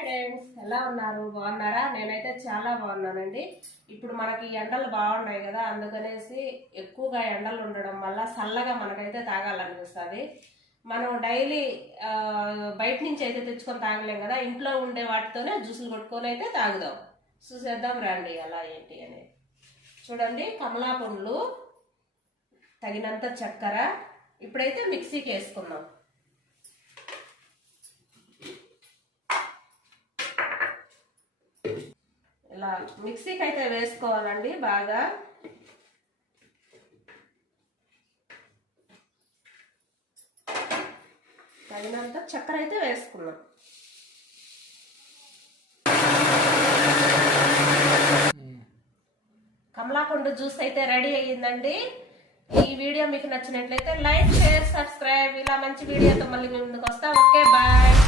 Friends ఎలా ఉన్నారు? బాగున్నారా? నేనైతే చాలా బాగున్నానండి. ఇప్పుడు మనకి ఎండలు బాగున్నాయి కదా అందుకనేసి ఎక్కువగా ఎండలు ఉండడం వల్ల చల్లగా మనకైతే తాగాలనిపిస్తుంది. మనం డైలీ బయట నుంచి అయితే తెచ్చుకొని తాగలేం కదా ఇంట్లో ఉండే వాటితోనే జ్యూసులు కొట్టుకొని అయితే తాగుదాం. చూసేద్దాం రండి అలా ఏంటి అని చూడండి కమలా పండ్లు తగినంత చక్కెర. ఇప్పుడైతే మిక్సీకి వేసుకుందాం ఇలా మిక్సీకి అయితే వేసుకోవాలండి బాగా. తగినంత చక్కెర అయితే వేసుకున్నాం. కమలాకొండ జ్యూస్ అయితే రెడీ అయ్యిందండి. ఈ వీడియో మీకు నచ్చినట్లయితే లైక్ షేర్ సబ్స్క్రైబ్. ఇలా మంచి వీడియోతో మళ్ళీ మీ ముందుకు వస్తా. Okay bye.